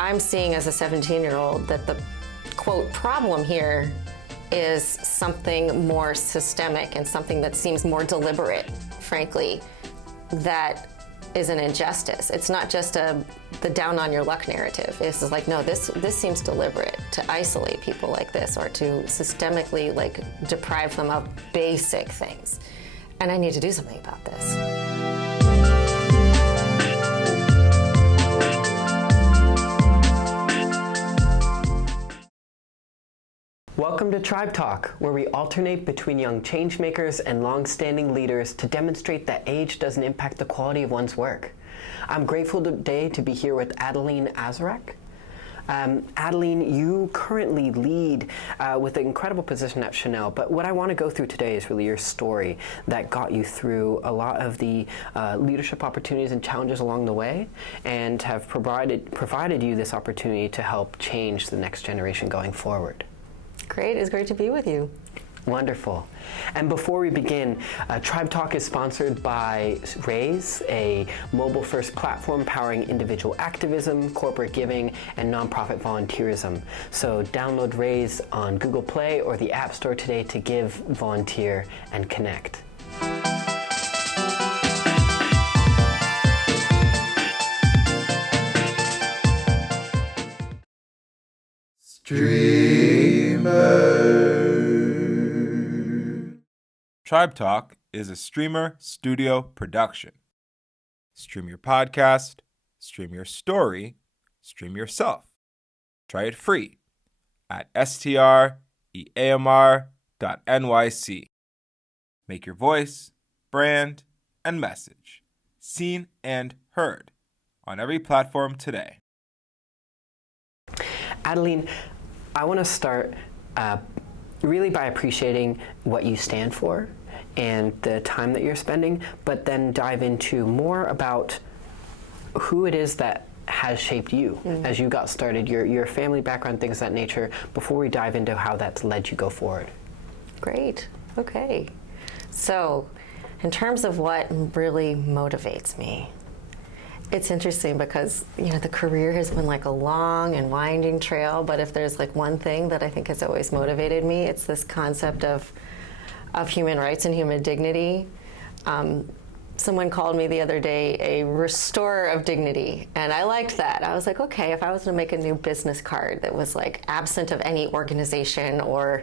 I'm seeing as a 17-year-old that the, quote, problem here is something more systemic and something that seems more deliberate, frankly, that is an injustice. It's not just the down on your luck narrative. It's like, no, this seems deliberate to isolate people like this or to systemically like deprive them of basic things. And I need to do something about this. Welcome to Tribe Talk, where we alternate between young changemakers and long-standing leaders to demonstrate that age doesn't impact the quality of one's work. I'm grateful today to be here with Adeline Azrack. Adeline, you currently lead with an incredible position at Chanel, but what I want to go through today is really your story that got you through a lot of the leadership opportunities and challenges along the way, and have provided you this opportunity to help change the next generation going forward. Great, it's great to be with you. Wonderful. And before we begin, Tribe Talk is sponsored by Raise, a mobile-first platform powering individual activism, corporate giving, and nonprofit volunteerism. So download Raise on Google Play or the App Store today to give, volunteer, and connect. Tribe Talk is a streamer studio production. Stream your podcast, stream your story, stream yourself. Try it free at streamr.nyc. Make your voice, brand, and message seen and heard on every platform today. Adeline, I want to start really by appreciating what you stand for and the time that you're spending, but then dive into more about who it is that has shaped you as you got started, your family background, things of that nature, before we dive into how that's led you go forward. Great, okay. So, in terms of what really motivates me, it's interesting because, the career has been like a long and winding trail, but if there's like one thing that I think has always motivated me, it's this concept of human rights and human dignity. Someone called me the other day a restorer of dignity, and I liked that. I was like, okay, if I was to make a new business card that was like absent of any organization or,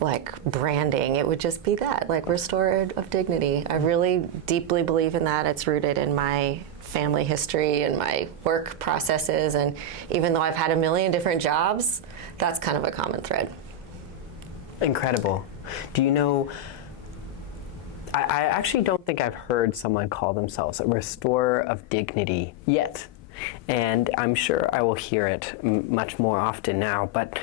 like branding, it would just be that, like restorer of dignity. I really deeply believe in that. It's rooted in my family history and my work processes, and even though I've had a million different jobs, that's kind of a common thread. Incredible. Do you know, I actually don't think I've heard someone call themselves a restorer of dignity yet, and I'm sure I will hear it much more often now, but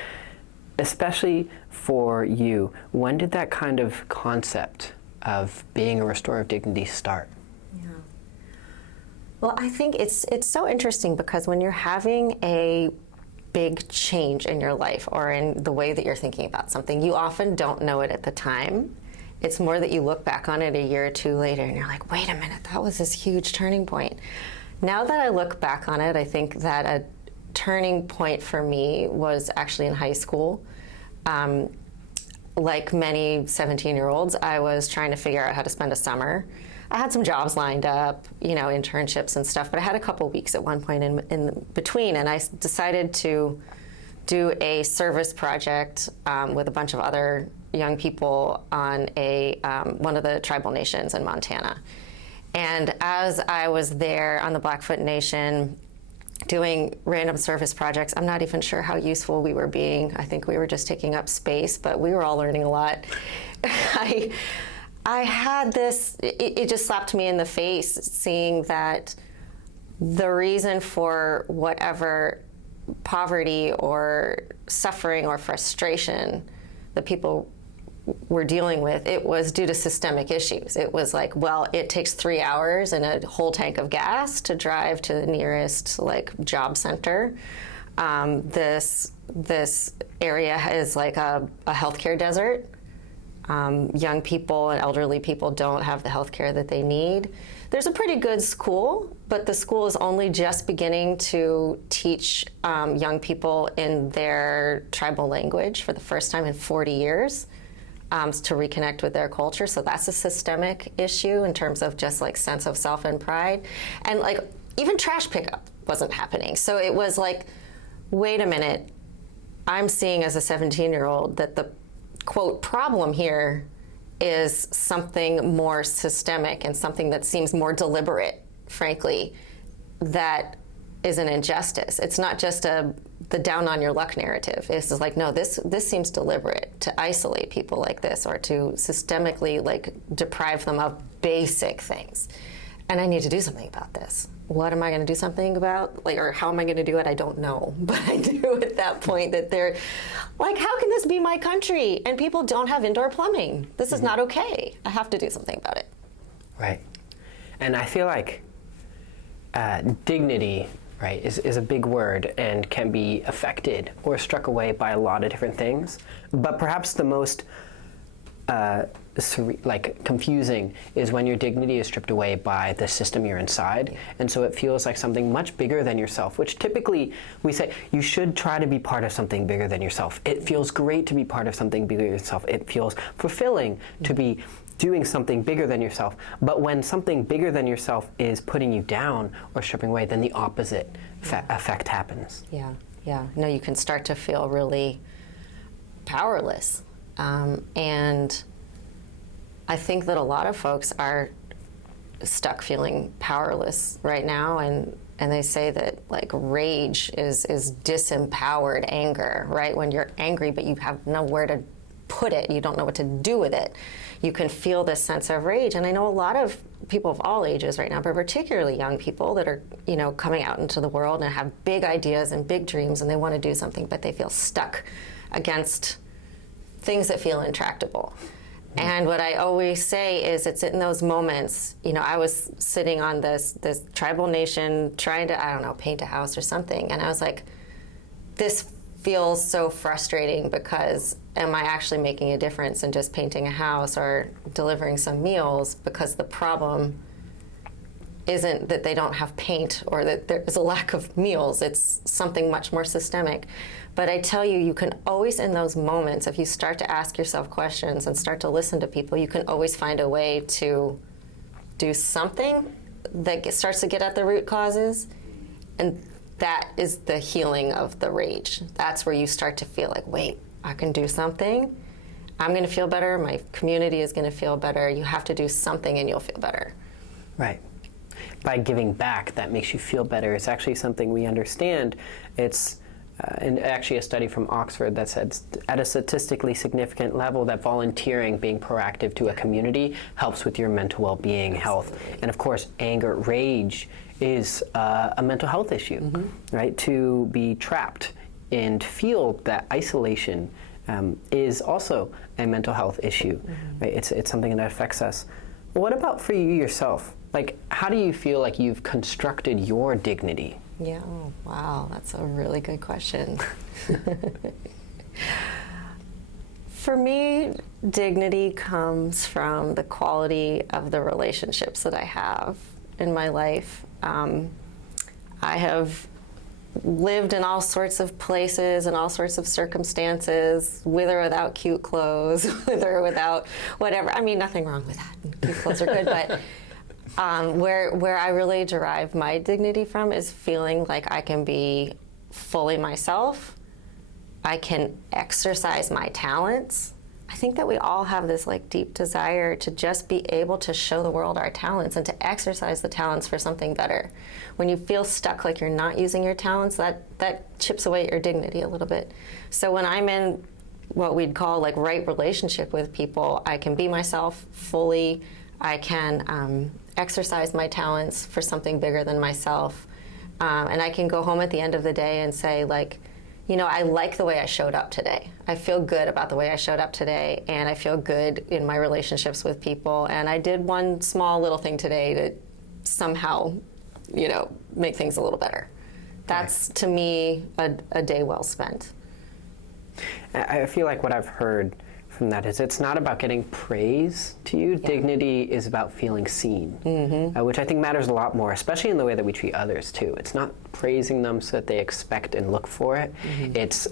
especially for you, when did that kind of concept of being a restorer of dignity start? Well, I think it's so interesting because when you're having a big change in your life or in the way that you're thinking about something, you often don't know it at the time. It's more that you look back on it a year or two later and you're like, wait a minute, that was this huge turning point. Now that I look back on it, I think that a turning point for me was actually in high school. Like many 17-year-olds, I was trying to figure out how to spend a summer. I had some jobs lined up, internships and stuff, but I had a couple weeks at one point in between, and I decided to do a service project with a bunch of other young people on one of the tribal nations in Montana. And as I was there on the Blackfoot Nation doing random service projects, I'm not even sure how useful we were being. I think we were just taking up space, but we were all learning a lot. I had this, it just slapped me in the face seeing that the reason for whatever poverty or suffering or frustration that people were dealing with, it was due to systemic issues. It was like, well, it takes 3 hours and a whole tank of gas to drive to the nearest job center. This area is like a healthcare desert. Young people and elderly people don't have the health care that they need. there's a pretty good school, but the school is only just beginning to teach young people in their tribal language for the first time in 40 years to reconnect with their culture. So that's a systemic issue in terms of just like sense of self and pride. And like even trash pickup wasn't happening. So it was like, wait a minute, I'm seeing as a 17-year-old that the quote problem here is something more systemic and something that seems more deliberate, frankly, that is an injustice. It's not just the down on your luck narrative. It's just like, no, this seems deliberate to isolate people like this or to systemically like deprive them of basic things. And I need to do something about this. What am I going to do something about? Like, or how am I going to do it? I don't know. But I knew at that point that they're like, how can this be my country? And people don't have indoor plumbing. This is not okay. I have to do something about it. Right. And I feel like dignity, right, is a big word and can be affected or struck away by a lot of different things. But perhaps the most confusing is when your dignity is stripped away by the system you're inside, and so it feels like something much bigger than yourself, which typically we say you should try to be part of something bigger than yourself. It feels great to be part of something bigger than yourself. It feels fulfilling to be doing something bigger than yourself. But when something bigger than yourself is putting you down or stripping away, then the opposite effect happens. Yeah. No, you can start to feel really powerless. And I think that a lot of folks are stuck feeling powerless right now, and they say that like rage is disempowered anger, right? When you're angry but you have nowhere to put it, you don't know what to do with it, you can feel this sense of rage. And I know a lot of people of all ages right now, but particularly young people that are, you know, coming out into the world and have big ideas and big dreams and they want to do something, but they feel stuck against things that feel intractable. And what I always say is it's in those moments, you know, I was sitting on this tribal nation trying to, I don't know, paint a house or something. And I was like, this feels so frustrating because am I actually making a difference in just painting a house or delivering some meals? Because the problem isn't that they don't have paint or that there is a lack of meals. It's something much more systemic. But I tell you, you can always, in those moments, if you start to ask yourself questions and start to listen to people, you can always find a way to do something that starts to get at the root causes. And that is the healing of the rage. That's where you start to feel like, wait, I can do something. I'm going to feel better. My community is going to feel better. You have to do something and you'll feel better. Right. By giving back, that makes you feel better. It's actually something we understand. It's and actually a study from Oxford that said at a statistically significant level that volunteering, being proactive to a community, helps with your mental well-being, health. And of course, anger, rage is a mental health issue, right? To be trapped and feel that isolation is also a mental health issue, right? It's something that affects us. What about for you yourself? Like, how do you feel like you've constructed your dignity? Yeah, oh, wow, that's a really good question. For me, dignity comes from the quality of the relationships that I have in my life. I have lived in all sorts of places and all sorts of circumstances, with or without cute clothes, with or without whatever. I mean, nothing wrong with that. Cute clothes are good, but where I really derive my dignity from is feeling like I can be fully myself. I can exercise my talents. I think that we all have this like deep desire to just be able to show the world our talents and to exercise the talents for something better. When you feel stuck like you're not using your talents, that chips away at your dignity a little bit. So when I'm in what we'd call like right relationship with people, I can be myself fully. I can exercise my talents for something bigger than myself. And I can go home at the end of the day and say, like, you know, I like the way I showed up today. I feel good about the way I showed up today, and I feel good in my relationships with people. And I did one small little thing today to somehow, you know, make things a little better. That's, to me, a day well spent. I feel like what I've heard from that is it's not about getting praise to you. Yeah. Dignity is about feeling seen, which I think matters a lot more, especially in the way that we treat others too. It's not praising them so that they expect and look for it. It's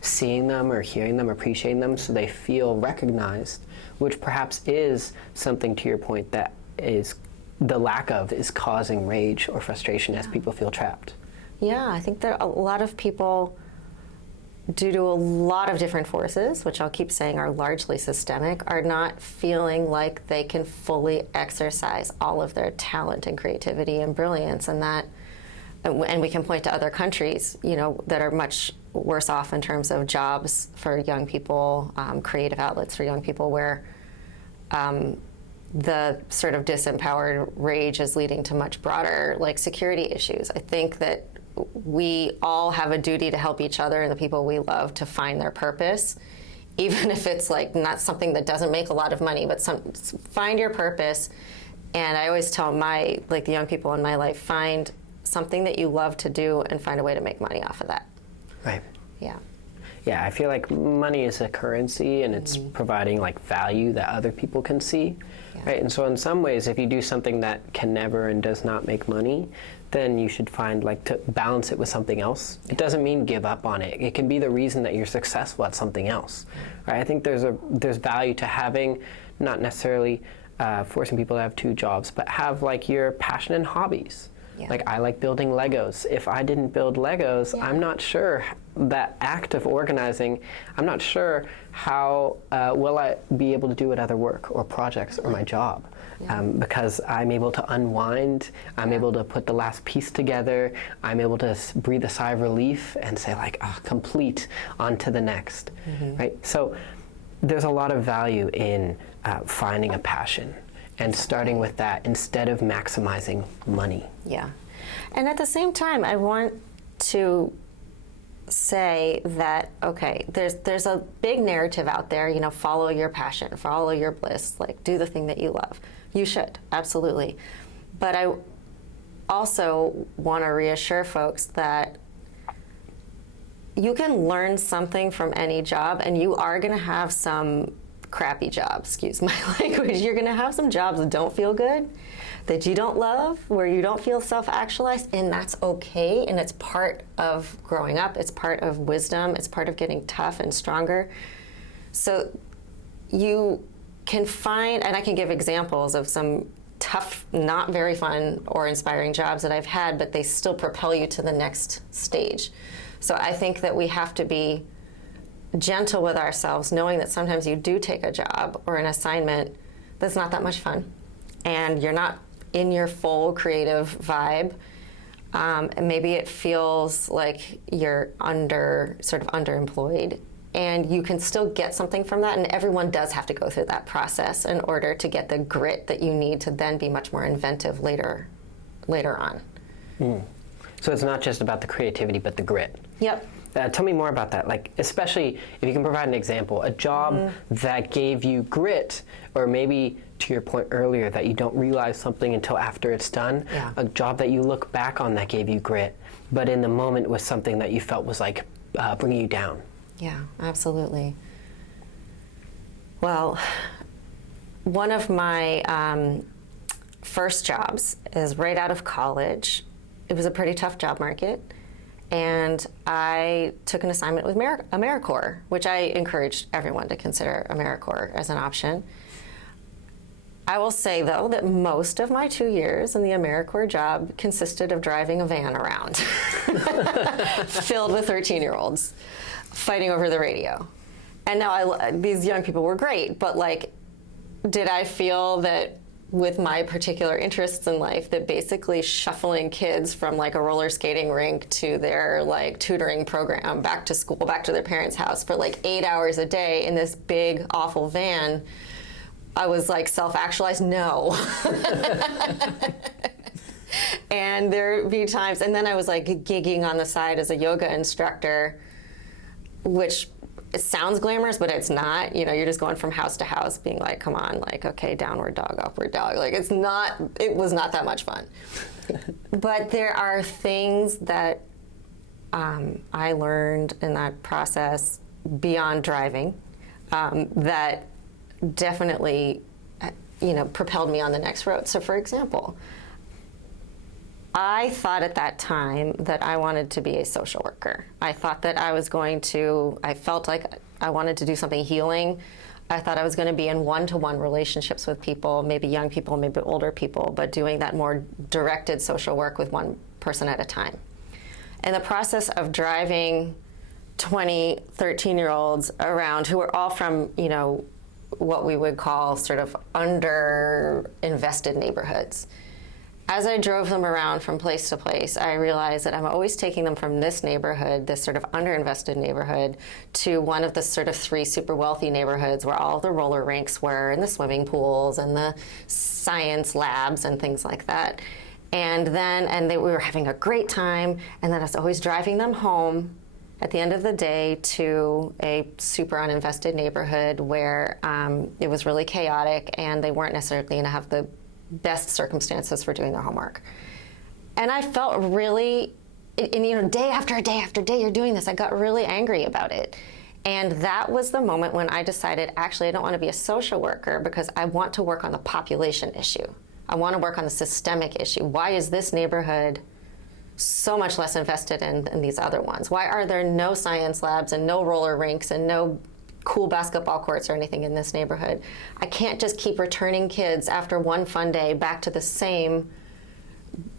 seeing them or hearing them, appreciating them so they feel recognized, which perhaps is something, to your point, that is the lack of is causing rage or frustration as people feel trapped. Yeah, I think there are a lot of people, due to a lot of different forces, which I'll keep saying are largely systemic, are not feeling like they can fully exercise all of their talent and creativity and brilliance, and we can point to other countries, that are much worse off in terms of jobs for young people, creative outlets for young people, where the sort of disempowered rage is leading to much broader, security issues. I think that we all have a duty to help each other and the people we love to find their purpose, even if it's not something that doesn't make a lot of money, but find your purpose. And I always tell the young people in my life, find something that you love to do and find a way to make money off of that. Right. Yeah. Yeah, I feel like money is a currency and it's providing value that other people can see. Yeah. Right? And so in some ways, if you do something that can never and does not make money, then you should find to balance it with something else. It doesn't mean give up on it. It can be the reason that you're successful at something else. Right? I think there's value to having, not necessarily forcing people to have two jobs, but have your passion and hobbies. Yeah. I like building Legos. If I didn't build Legos, I'm not sure that act of organizing, I'm not sure how will I be able to do it other work or projects or my job. Because I'm able to unwind, I'm able to put the last piece together, I'm able to breathe a sigh of relief and say complete, on to the next, right? So there's a lot of value in finding a passion and starting with that instead of maximizing money. Yeah. And at the same time, I want to say that, okay, there's a big narrative out there, follow your passion, follow your bliss, do the thing that you love. You should, absolutely. But I also want to reassure folks that you can learn something from any job, and you are going to have some crappy jobs, excuse my language. You're going to have some jobs that don't feel good, that you don't love, where you don't feel self-actualized, and that's okay, and it's part of growing up, it's part of wisdom, it's part of getting tough and stronger. So you can find, and I can give examples of some tough, not very fun or inspiring jobs that I've had, but they still propel you to the next stage. So I think that we have to be gentle with ourselves, knowing that sometimes you do take a job or an assignment that's not that much fun, and you're not in your full creative vibe. And maybe it feels like you're underemployed, and you can still get something from that. And everyone does have to go through that process in order to get the grit that you need to then be much more inventive later on. So it's not just about the creativity, but the grit. Yep. Tell me more about that, especially if you can provide an example, a job that gave you grit, or maybe to your point earlier that you don't realize something until after it's done, a job that you look back on that gave you grit, but in the moment was something that you felt was bringing you down. Yeah, absolutely. Well, one of my first jobs is right out of college. It was a pretty tough job market. And I took an assignment with AmeriCorps, which I encouraged everyone to consider AmeriCorps as an option. I will say, though, that most of my 2 years in the AmeriCorps job consisted of driving a van around filled with 13-year-olds fighting over the radio. And now these young people were great, but did I feel that with my particular interests in life, that basically shuffling kids from a roller skating rink to their tutoring program, back to school, back to their parents' house for 8 hours a day in this big, awful van, I was self-actualized? No. And there'd be times, and then I was gigging on the side as a yoga instructor, which it sounds glamorous, but it's not. You're just going from house to house being come on, okay, downward dog, upward dog. It was not that much fun. But there are things that I learned in that process beyond driving. that definitely, propelled me on the next road. So for example, I thought at that time that I wanted to be a social worker. I thought that I felt like I wanted to do something healing. I thought I was going to be in one-to-one relationships with people, maybe young people, maybe older people, but doing that more directed social work with one person at a time. In the process of driving 20, 13-year-olds around who were all from, what we would call sort of under-invested neighborhoods. As I drove them around from place to place, I realized that I'm always taking them from this neighborhood, this sort of underinvested neighborhood, to one of the sort of 3 super wealthy neighborhoods where all the roller rinks were, and the swimming pools, and the science labs, and things like that. We were having a great time, and then I was always driving them home at the end of the day to a super uninvested neighborhood where it was really chaotic, and they weren't necessarily going to have the best circumstances for doing their homework. And I felt really, day after day after day you're doing this, I got really angry about it. And that was the moment when I decided, actually, I don't want to be a social worker because I want to work on the population issue. I want to work on the systemic issue. Why is this neighborhood so much less invested in these other ones? Why are there no science labs and no roller rinks and no cool basketball courts or anything in this neighborhood? I can't just keep returning kids after one fun day back to the same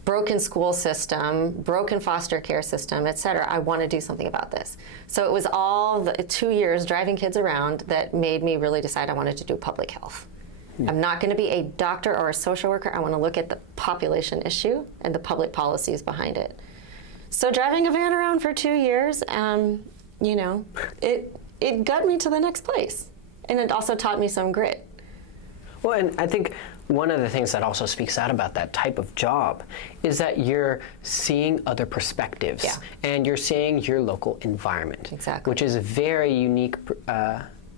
broken school system, broken foster care system, et cetera. I want to do something about this. So it was all the 2 years driving kids around that made me really decide I wanted to do public health. I'm not going to be a doctor or a social worker. I want to look at the population issue and the public policies behind it. So driving a van around for 2 years, it got me to the next place. And it also taught me some grit. Well, and I think one of the things that also speaks out about that type of job is that you're seeing other perspectives. Yeah. And you're seeing your local environment. Exactly. Which is very unique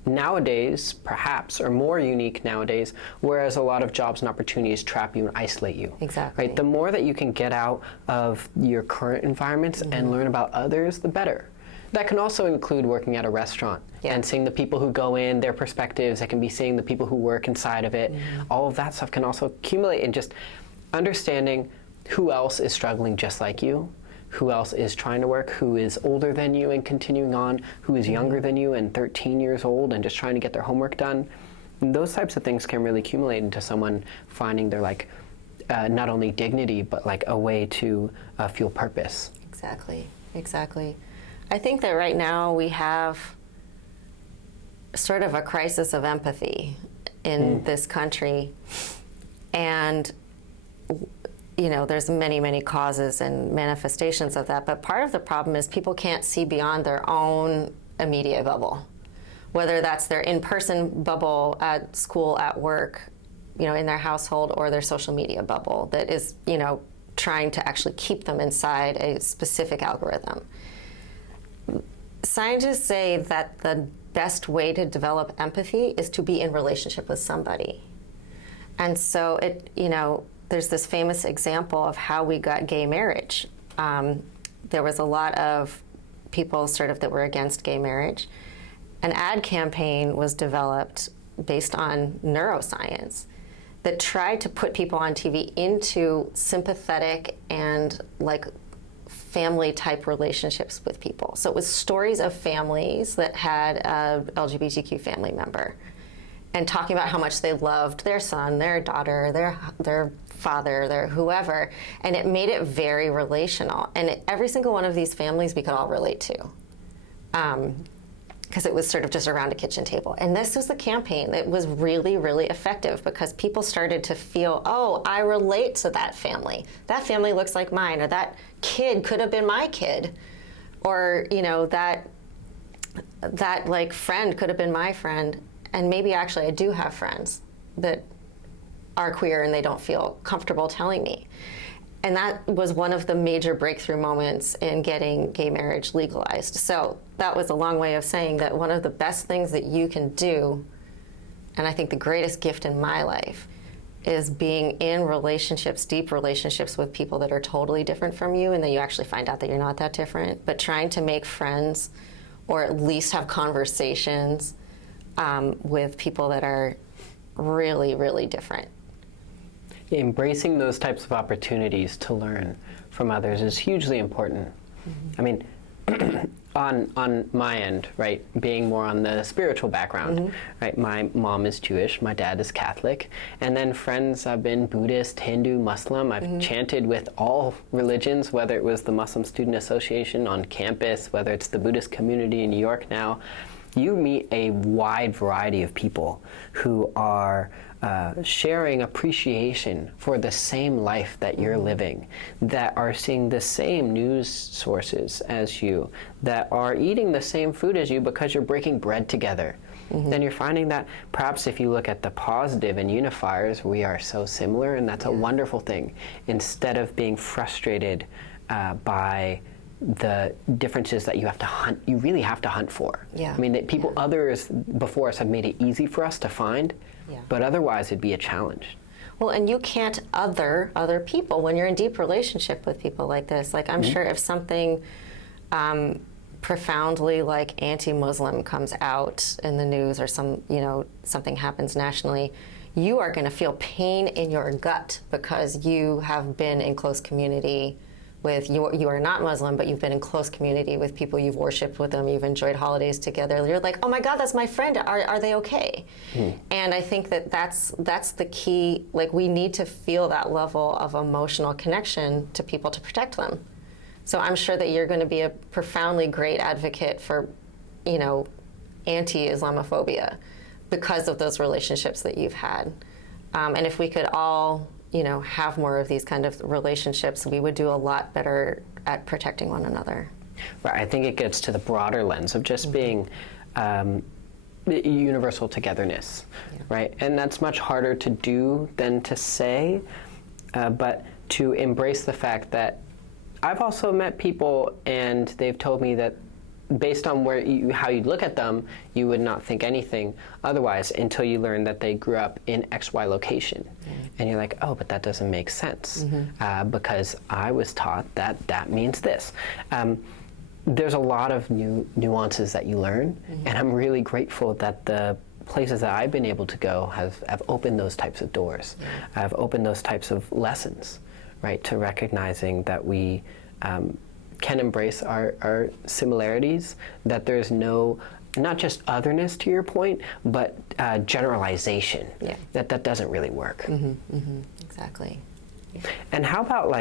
nowadays, perhaps, or more unique nowadays, whereas a lot of jobs and opportunities trap you and isolate you. Exactly. Right? The more that you can get out of your current environments and learn about others, the better. That can also include working at a restaurant and seeing the people who go in, their perspectives. It can be seeing the people who work inside of it. All of that stuff can also accumulate, and just understanding who else is struggling just like you, who else is trying to work, who is older than you and continuing on, who is younger than you and 13 years old and just trying to get their homework done. And those types of things can really accumulate into someone finding their not only dignity, but a way to feel purpose. Exactly. I think that right now we have sort of a crisis of empathy in this country. And, there's many causes and manifestations of that. But part of the problem is people can't see beyond their own immediate bubble, whether that's their in-person bubble at school, at work, in their household, or their social media bubble that is, trying to actually keep them inside a specific algorithm. Scientists say that the best way to develop empathy is to be in relationship with somebody. And so there's this famous example of how we got gay marriage. There was a lot of people that were against gay marriage. An ad campaign was developed based on neuroscience that tried to put people on TV into sympathetic and family-type relationships with people. So it was stories of families that had a LGBTQ family member and talking about how much they loved their son, their daughter, their father, their whoever, and it made it very relational. And every single one of these families we could all relate to, because it was sort of just around a kitchen table. And this was the campaign that was really, really effective because people started to feel, oh, I relate to that family. That family looks like mine, or that kid could have been my kid, or that friend could have been my friend. And maybe actually I do have friends that are queer and they don't feel comfortable telling me. And that was one of the major breakthrough moments in getting gay marriage legalized. So that was a long way of saying that one of the best things that you can do, and I think the greatest gift in my life, is being in relationships, deep relationships with people that are totally different from you, and then you actually find out that you're not that different, but trying to make friends or at least have conversations with people that are really, really different. Embracing those types of opportunities to learn from others is hugely important. I mean, on my end, right, being more on the spiritual background, right, my mom is Jewish, my dad is Catholic, and then friends have been Buddhist, Hindu, Muslim. I've chanted with all religions, whether it was the Muslim Student Association on campus, whether it's the Buddhist community in New York now. You meet a wide variety of people who are sharing appreciation for the same life that you're living, that are seeing the same news sources as you, that are eating the same food as you because you're breaking bread together. Then you're finding that perhaps if you look at the positive and unifiers, we are so similar, and that's a wonderful thing, instead of being frustrated by the differences that you have to hunt, you really have to hunt for. I mean, others before us have made it easy for us to find, but otherwise it'd be a challenge. Well, and you can't other people when you're in deep relationship with people like this. Like, I'm sure if something profoundly like anti-Muslim comes out in the news, or something happens nationally, you are going to feel pain in your gut because you have been in close community with, you are not Muslim, but you've been in close community with people, you've worshipped with them, you've enjoyed holidays together. You're like, oh my God, that's my friend. Are they okay? And I think that's the key. Like, we need to feel that level of emotional connection to people to protect them. So I'm sure that you're going to be a profoundly great advocate for, anti-Islamophobia because of those relationships that you've had. And if we could all have more of these kind of relationships, we would do a lot better at protecting one another. Right. I think it gets to the broader lens of just being universal togetherness, right? And that's much harder to do than to say, but to embrace the fact that I've also met people and they've told me that based on how you look at them, you would not think anything otherwise until you learn that they grew up in XY location. And you're like, oh, but that doesn't make sense because I was taught that means this. There's a lot of new nuances that you learn, and I'm really grateful that the places that I've been able to go have opened those types of doors, have opened those types of lessons, right, to recognizing that we can embrace our similarities, that there's not just otherness, to your point, but generalization. That doesn't really work. Exactly. And how about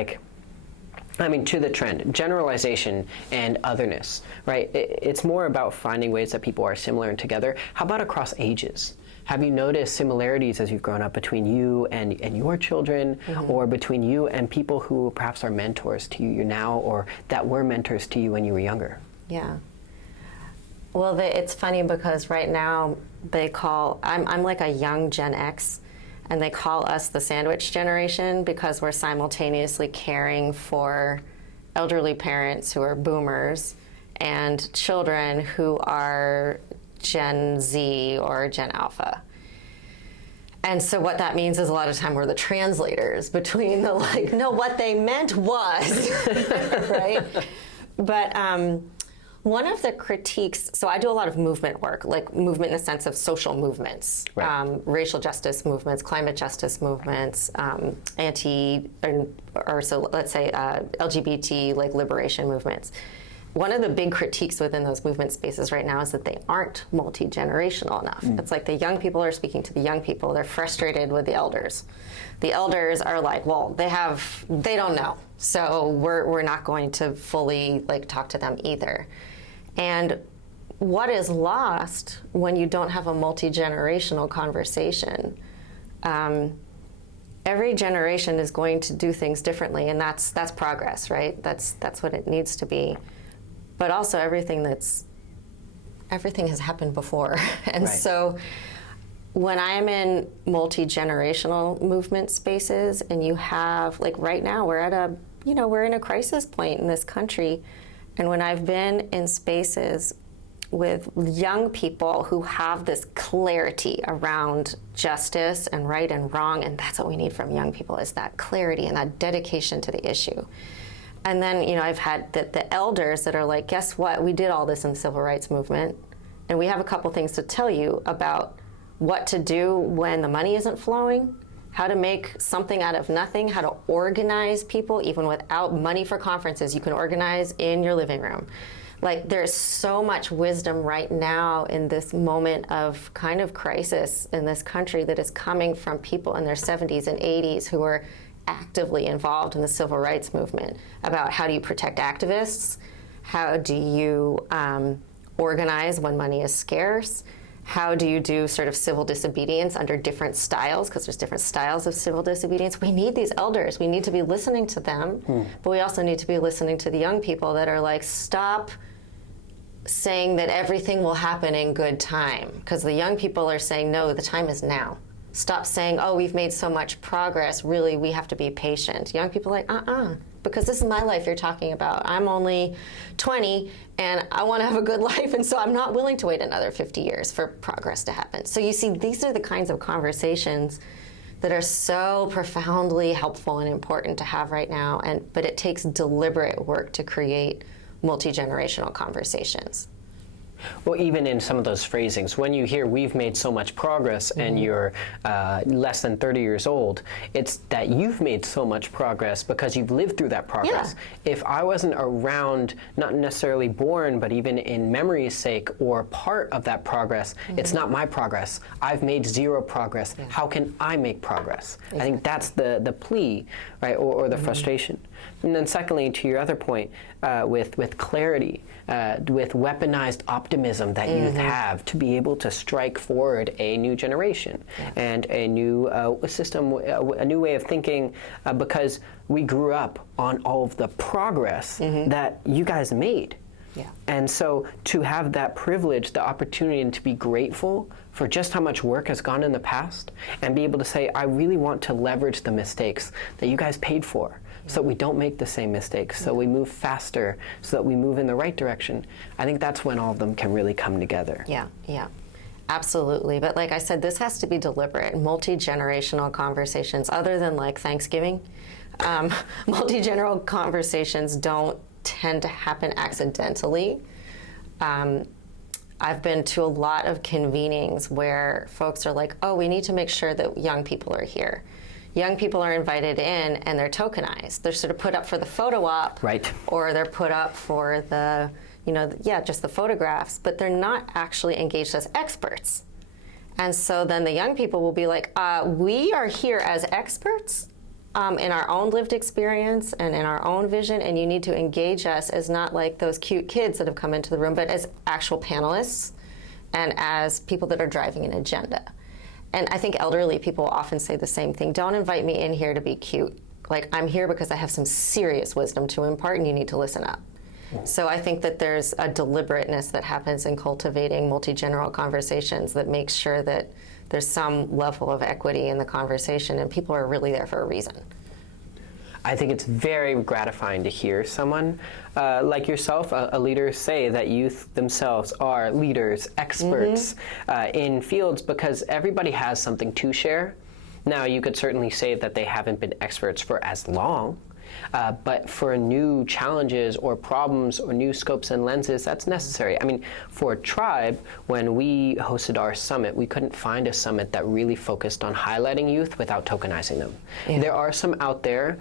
to the trend, generalization and otherness, right? It's more about finding ways that people are similar and together. How about across ages? Have you noticed similarities as you've grown up between you and your children, or between you and people who perhaps are mentors to you now, or that were mentors to you when you were younger? Yeah. Well, it's funny because right now they call, I'm like a young Gen X, and they call us the sandwich generation because we're simultaneously caring for elderly parents who are boomers and children who are Gen Z or Gen Alpha. And so what that means is a lot of time we're the translators between what they meant was, right? But one of the critiques, so I do a lot of movement work, like movement in the sense of social movements, racial justice movements, climate justice movements, let's say LGBT liberation movements. One of the big critiques within those movement spaces right now is that they aren't multi-generational enough. It's like the young people are speaking to the young people. They're frustrated with the elders. The elders are like, well, they don't know. So we're not going to fully talk to them either. And what is lost when you don't have a multi-generational conversation? Every generation is going to do things differently, and that's progress, right? That's what it needs to be. But also everything has happened before. And so when I'm in multi-generational movement spaces and you have, right now we're in a crisis point in this country. And when I've been in spaces with young people who have this clarity around justice and right and wrong, and that's what we need from young people, is that clarity and that dedication to the issue. And then, I've had the elders that are like, guess what? We did all this in the civil rights movement. And we have a couple things to tell you about what to do when the money isn't flowing, how to make something out of nothing, how to organize people even without money for conferences. You can organize in your living room. Like, there's so much wisdom right now in this moment of kind of crisis in this country that is coming from people in their 70s and 80s who are actively involved in the civil rights movement about how do you protect activists, how do you organize when money is scarce, how do you do sort of civil disobedience under different styles, because there's different styles of civil disobedience. We need these elders. We need to be listening to them, but we also need to be listening to the young people that are like, stop saying that everything will happen in good time, because the young people are saying, no, the time is now. Stop saying, oh, we've made so much progress, really, we have to be patient. Young people are like, because this is my life you're talking about. I'm only 20, and I want to have a good life, and so I'm not willing to wait another 50 years for progress to happen. So you see, these are the kinds of conversations that are so profoundly helpful and important to have right now, but it takes deliberate work to create multi-generational conversations. Well, even in some of those phrasings, when you hear we've made so much progress and you're less than 30 years old, it's that you've made so much progress because you've lived through that progress. Yeah. If I wasn't around, not necessarily born, but even in memory's sake or part of that progress, it's not my progress. I've made zero progress. Yeah. How can I make progress? Exactly. I think that's the plea, right, or the frustration. And then secondly, to your other point, with clarity, with weaponized optimism that youth have to be able to strike forward a new generation and a new system, a new way of thinking, because we grew up on all of the progress that you guys made. Yeah. And so to have that privilege, the opportunity, and to be grateful for just how much work has gone in the past, and be able to say, I really want to leverage the mistakes that you guys paid for, so that we don't make the same mistakes, so we move faster, so that we move in the right direction. I think that's when all of them can really come together. Yeah, yeah, absolutely. But like I said, this has to be deliberate, multi-generational conversations, other than like Thanksgiving. Multi-generational conversations don't tend to happen accidentally. I've been to a lot of convenings where folks are like, oh, we need to make sure that young people are here. Young people are invited in and they're tokenized. They're sort of put up for the photo op, right, or they're put up for the, just the photographs, but they're not actually engaged as experts. And so then the young people will be like, we are here as experts in our own lived experience and in our own vision, and you need to engage us as not like those cute kids that have come into the room, but as actual panelists and as people that are driving an agenda. And I think elderly people often say the same thing. Don't invite me in here to be cute. Like, I'm here because I have some serious wisdom to impart, and you need to listen up. So I think that there's a deliberateness that happens in cultivating multi-generational conversations that makes sure that there's some level of equity in the conversation, and people are really there for a reason. I think it's very gratifying to hear someone like yourself, a leader, say that youth themselves are leaders, experts in fields, because everybody has something to share. Now, you could certainly say that they haven't been experts for as long, but for new challenges or problems or new scopes and lenses, that's necessary. I mean, for Tribe, when we hosted our summit, we couldn't find a summit that really focused on highlighting youth without tokenizing them. Yeah. There are some out there.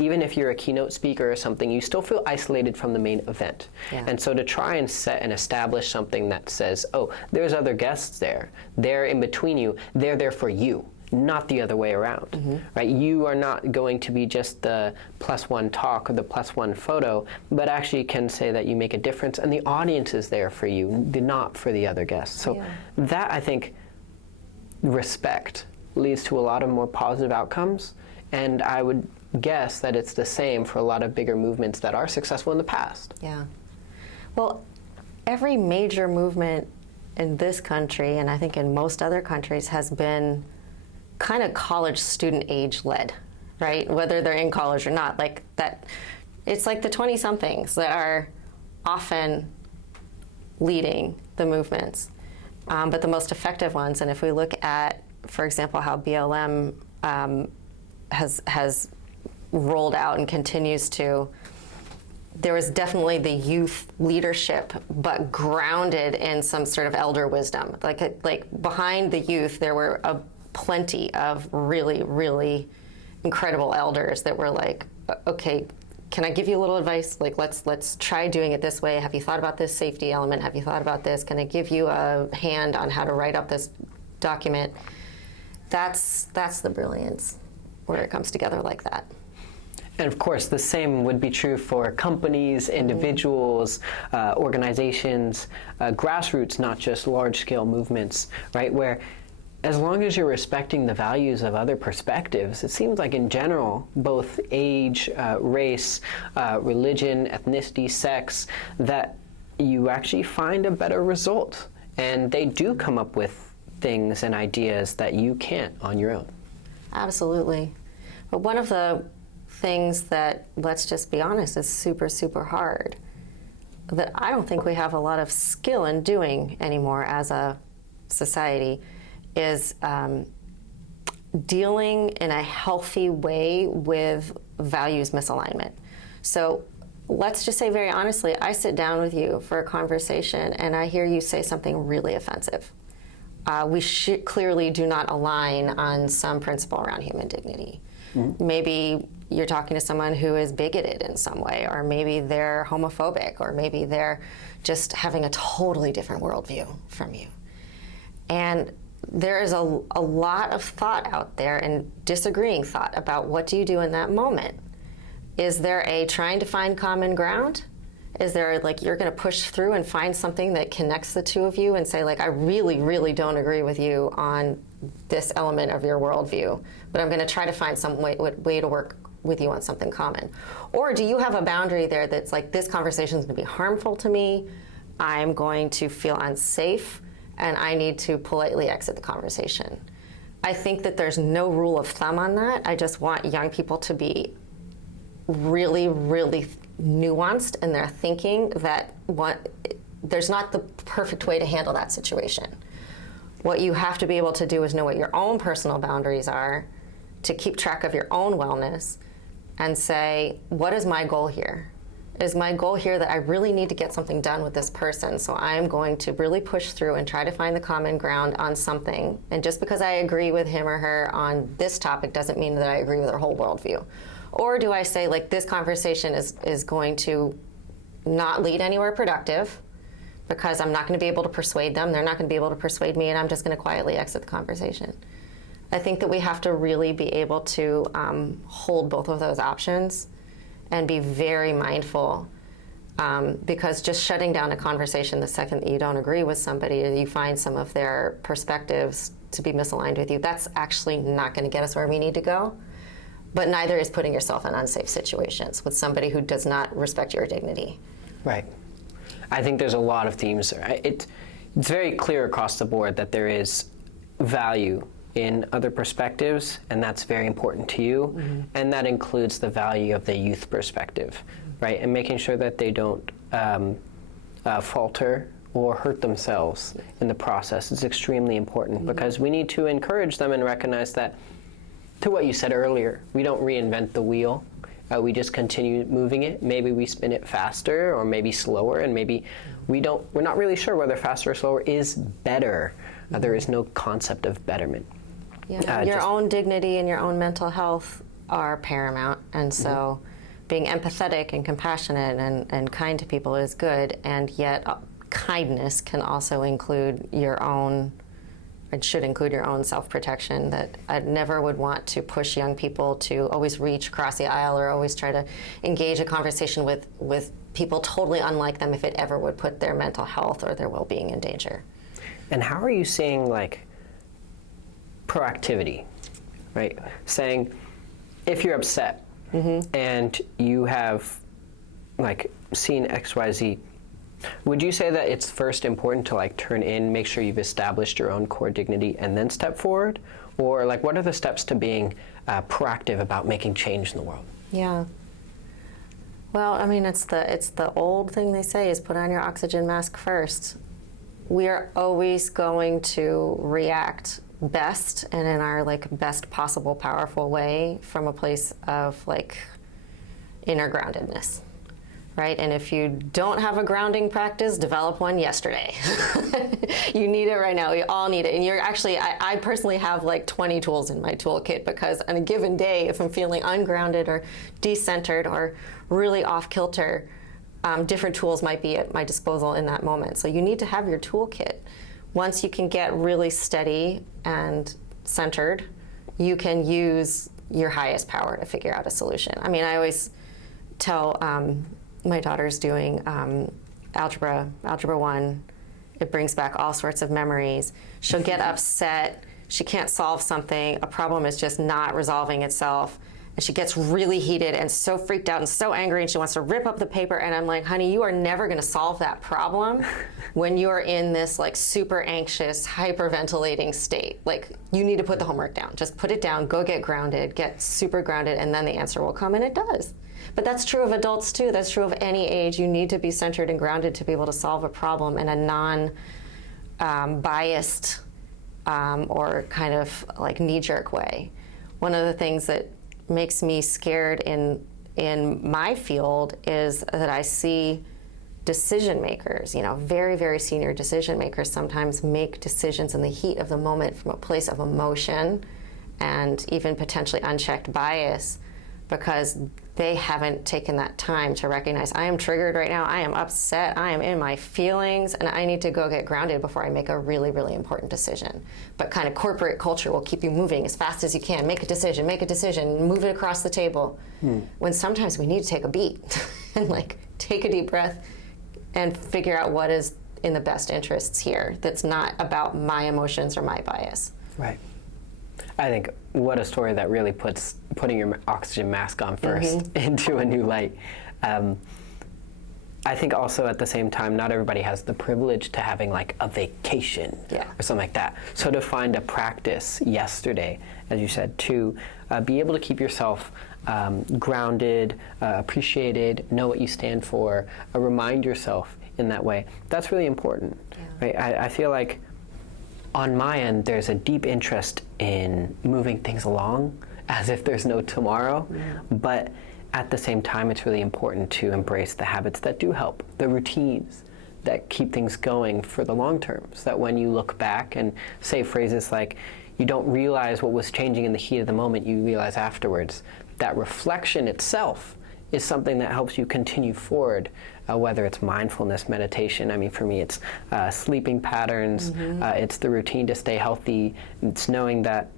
Even if you're a keynote speaker or something, you still feel isolated from the main event. Yeah. And so to try and set and establish something that says, oh, there's other guests there, they're in between you, they're there for you, not the other way around, right? You are not going to be just the +1 talk or the +1 photo, but actually can say that you make a difference, and the audience is there for you, not for the other guests. So that, I think, respect leads to a lot of more positive outcomes, and I would guess that it's the same for a lot of bigger movements that are successful in the past. Yeah. Well, every major movement in this country, and I think in most other countries, has been kind of college student age led, right? Whether they're in college or not, like that. It's like the 20-somethings that are often leading the movements, but the most effective ones. And if we look at, for example, how BLM has rolled out and continues to there was definitely the youth leadership, but grounded in some sort of elder wisdom. Like behind the youth, there were plenty of really, really incredible elders that were like, okay, can I give you a little advice? Like, let's try doing it this way. Have you thought about this safety element? Have you thought about this? Can I give you a hand on how to write up this document? That's the brilliance, where it comes together like that. And of course, the same would be true for companies, individuals, organizations, grassroots, not just large-scale movements, right? Where as long as you're respecting the values of other perspectives, it seems like in general, both age, race, religion, ethnicity, sex, that you actually find a better result. And they do come up with things and ideas that you can't on your own. Absolutely. But one of the things that, let's just be honest, is super, super hard, that I don't think we have a lot of skill in doing anymore as a society, is dealing in a healthy way with values misalignment. So let's just say very honestly, I sit down with you for a conversation and I hear you say something really offensive. We clearly do not align on some principle around human dignity. Mm-hmm. Maybe you're talking to someone who is bigoted in some way, or maybe they're homophobic, or maybe they're just having a totally different worldview from you. And there is a lot of thought out there, and disagreeing thought, about what do you do in that moment. Is there a trying to find common ground? Is there like you're going to push through and find something that connects the two of you and say like, I really, really don't agree with you on this element of your worldview, but I'm going to try to find some way to work with you on something common? Or do you have a boundary there that's like, this conversation is going to be harmful to me, I'm going to feel unsafe, and I need to politely exit the conversation? I think that there's no rule of thumb on that. I just want young people to be really, really nuanced in their thinking, that there's not the perfect way to handle that situation. What you have to be able to do is know what your own personal boundaries are, to keep track of your own wellness, and say, what is my goal here? Is my goal here that I really need to get something done with this person, so I'm going to really push through and try to find the common ground on something, and just because I agree with him or her on this topic doesn't mean that I agree with their whole worldview? Or do I say, like, this conversation is going to not lead anywhere productive, because I'm not going to be able to persuade them, they're not going to be able to persuade me, and I'm just going to quietly exit the conversation? I think that we have to really be able to hold both of those options and be very mindful, because just shutting down a conversation the second that you don't agree with somebody, you find some of their perspectives to be misaligned with you, that's actually not going to get us where we need to go. But neither is putting yourself in unsafe situations with somebody who does not respect your dignity. Right. I think there's a lot of themes. It's very clear across the board that there is value in other perspectives, and that's very important to you. Mm-hmm. And that includes the value of the youth perspective, right? And making sure that they don't falter or hurt themselves in the process is extremely important, because we need to encourage them and recognize that, to what you said earlier, we don't reinvent the wheel. We just continue moving it. Maybe we spin it faster or maybe slower, and maybe we're not really sure whether faster or slower is better. There is no concept of betterment. Yeah, your own dignity and your own mental health are paramount, and so being empathetic and compassionate and kind to people is good, and yet kindness can also include your own, it should include your own self-protection. That I never would want to push young people to always reach across the aisle or always try to engage a conversation with people totally unlike them if it ever would put their mental health or their well-being in danger. And how are you seeing, like, proactivity, right? Saying, if you're upset and you have, like, seen XYZ, would you say that it's first important to, like, turn in, make sure you've established your own core dignity, and then step forward? Or, like, what are the steps to being proactive about making change in the world? Yeah. Well, I mean, it's the old thing they say is put on your oxygen mask first. We are always going to react best and in our, like, best possible powerful way from a place of, like, inner groundedness. right? And if you don't have a grounding practice, develop one yesterday. You need it right now. We all need it. And you're actually, I personally have like 20 tools in my toolkit, because on a given day, if I'm feeling ungrounded or decentered or really off kilter, different tools might be at my disposal in that moment. So you need to have your toolkit. Once you can get really steady and centered, you can use your highest power to figure out a solution. I mean, I always tell my daughter's doing algebra 1. It brings back all sorts of memories. She'll get upset. She can't solve something. A problem is just not resolving itself. And she gets really heated and so freaked out and so angry, and she wants to rip up the paper. And I'm like, honey, you are never going to solve that problem when you're in this like super anxious, hyperventilating state. Like, you need to put the homework down. Just put it down, go get grounded, get super grounded, and then the answer will come, and it does. But that's true of adults too. That's true of any age. You need to be centered and grounded to be able to solve a problem in a non-biased or kind of like knee-jerk way. One of the things that makes me scared in my field is that I see decision makers, very, very senior decision makers sometimes make decisions in the heat of the moment from a place of emotion and even potentially unchecked bias, because they haven't taken that time to recognize, I am triggered right now, I am upset, I am in my feelings, and I need to go get grounded before I make a really, really important decision. But kind of corporate culture will keep you moving as fast as you can. Make a decision, move it across the table. When sometimes we need to take a beat and like take a deep breath and figure out what is in the best interests here that's not about my emotions or my bias. Right. I think what a story that really puts putting your oxygen mask on first into a new light. I think also at the same time, not everybody has the privilege to having like a vacation or something like that. So to find a practice yesterday, as you said, to be able to keep yourself grounded, appreciated, know what you stand for, remind yourself in that way, that's really important. Right? I feel like on my end, there's a deep interest in moving things along as if there's no tomorrow, but at the same time, it's really important to embrace the habits that do help, the routines that keep things going for the long term, so that when you look back and say phrases like, you don't realize what was changing in the heat of the moment, you realize afterwards. That reflection itself is something that helps you continue forward, whether it's mindfulness, meditation. I mean, for me, it's sleeping patterns, it's the routine to stay healthy, it's knowing that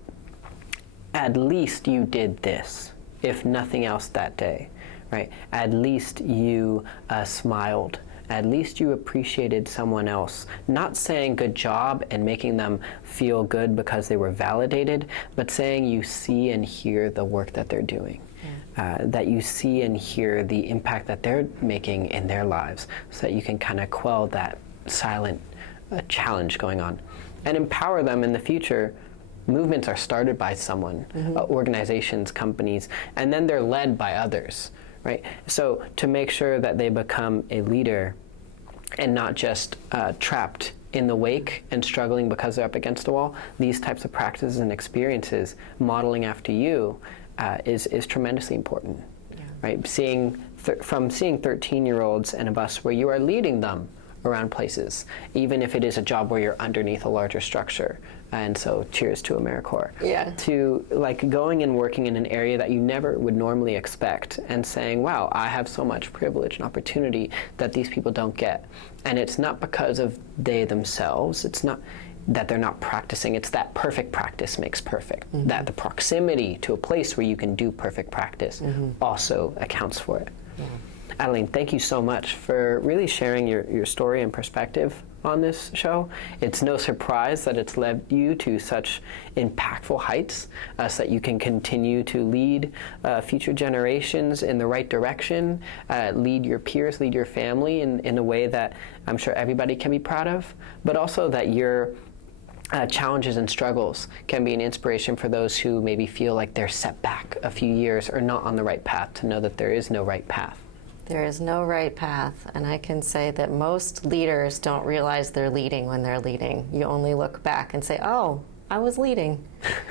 at least you did this, if nothing else that day, right? At least you smiled. At least you appreciated someone else. Not saying good job and making them feel good because they were validated, but saying you see and hear the work that they're doing. That you see and hear the impact that they're making in their lives, so that you can kind of quell that silent challenge going on and empower them in the future. Movements are started by someone, organizations, companies, and then they're led by others, right? So to make sure that they become a leader and not just trapped in the wake and struggling because they're up against the wall, these types of practices and experiences, modeling after you, is tremendously important, right? From seeing 13-year-olds in a bus where you are leading them around places, even if it is a job where you're underneath a larger structure. And so cheers to AmeriCorps. To like going and working in an area that you never would normally expect and saying, wow, I have so much privilege and opportunity that these people don't get. And it's not because of they themselves, it's not that they're not practicing, it's that perfect practice makes perfect. That the proximity to a place where you can do perfect practice also accounts for it. Adeline, thank you so much for really sharing your story and perspective on this show. It's no surprise that it's led you to such impactful heights, so that you can continue to lead future generations in the right direction, lead your peers, lead your family in a way that I'm sure everybody can be proud of, but also that your challenges and struggles can be an inspiration for those who maybe feel like they're set back a few years or not on the right path, to know that there is no right path. There is no right path, and I can say that most leaders don't realize they're leading when they're leading. You only look back and say, oh, I was leading.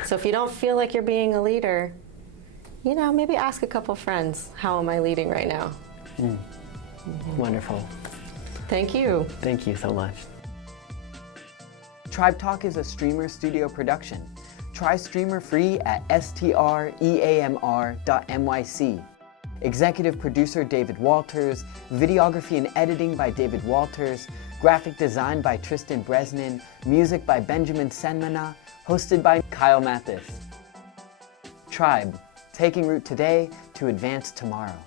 So if you don't feel like you're being a leader, maybe ask a couple friends, how am I leading right now? Wonderful. Thank you. Thank you so much. Tribe Talk is a Streamer Studio production. Try Streamer free at streamr.nyc. Executive producer David Walters, videography and editing by David Walters, graphic design by Tristan Bresnan, music by Benjamin Senmana, hosted by Kyle Matthys. Tribe, taking root today to advance tomorrow.